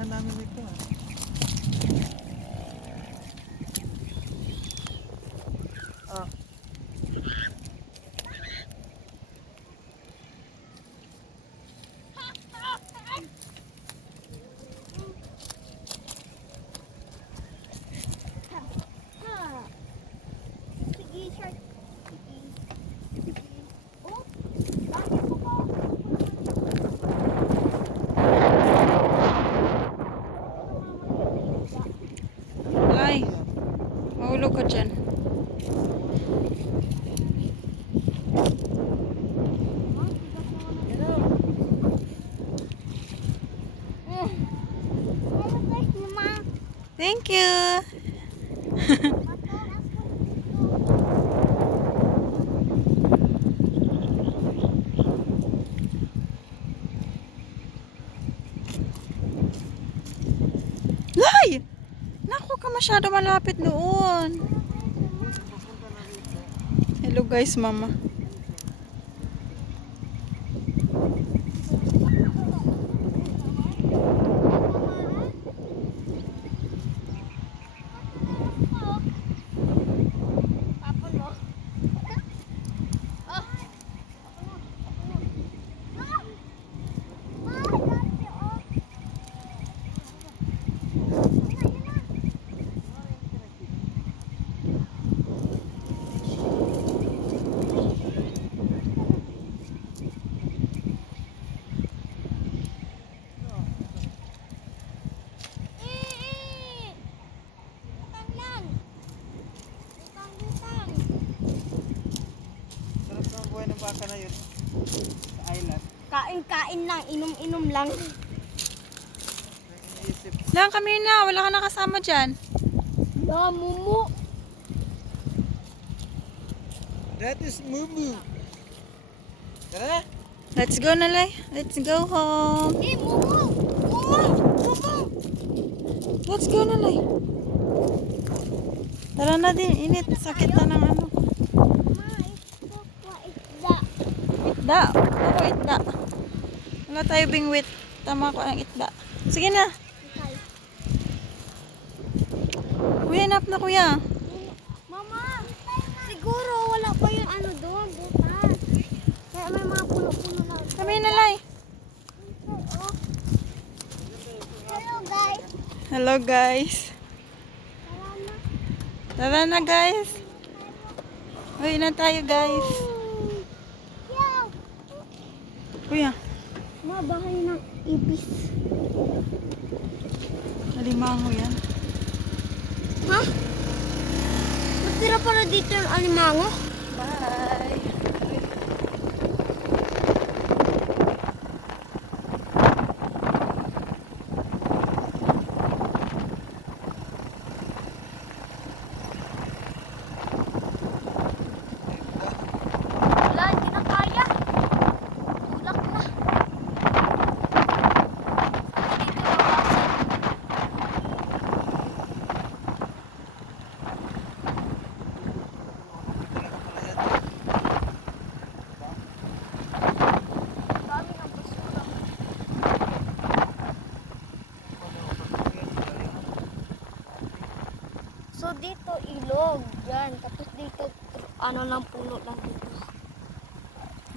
Puntahan namin ito. Ah. Lay, mahulog ka dyan. Thank you. Lay! Naku ka masyado malapit doon. Hello guys, mama. Sarap ng buhay ng baka na yun. Sa island. Kain-kain lang, inom-inom lang. Iniisip. Lang kami na, wala ka nakasama dyan. Mumu. That is Mumu. Tara na. Let's go na, Lay. Let's go home. Mumu! Mumu! Mumu! Let's go na, Lay. Tara na din, init. Sakit na ng ano. Itda. Ako itda. Wala tayo bingwit. Tama ko ang itda. Sige na. Kuya, nap na kuya. Mama! Siguro wala pa yung ano doon, butas. Kaya may mga puno-puno na. Kami na, Lay. Hello guys! Hello, guys. Tara na, guys. Uwi na tayo, guys. Kuya, Mabahay ng ipis. alimango yan. Ha? Natira pala dito yung alimango? Bye. Wala, hindi na kaya. Tulak na. Dami ng basura. So dito ilog, yan. Tapos dito ano lang puno lang dito.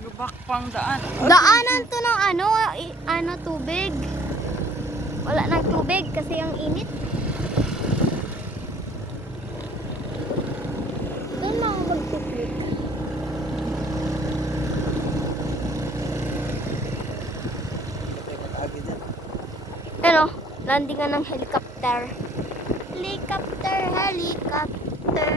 Lubak pang daan. Daanan to ng ano tubig. Wala nang tubig kasi ang init. Doon mga magpiplik. Pero, landingan ng helicopter. Helicopter, helicopter.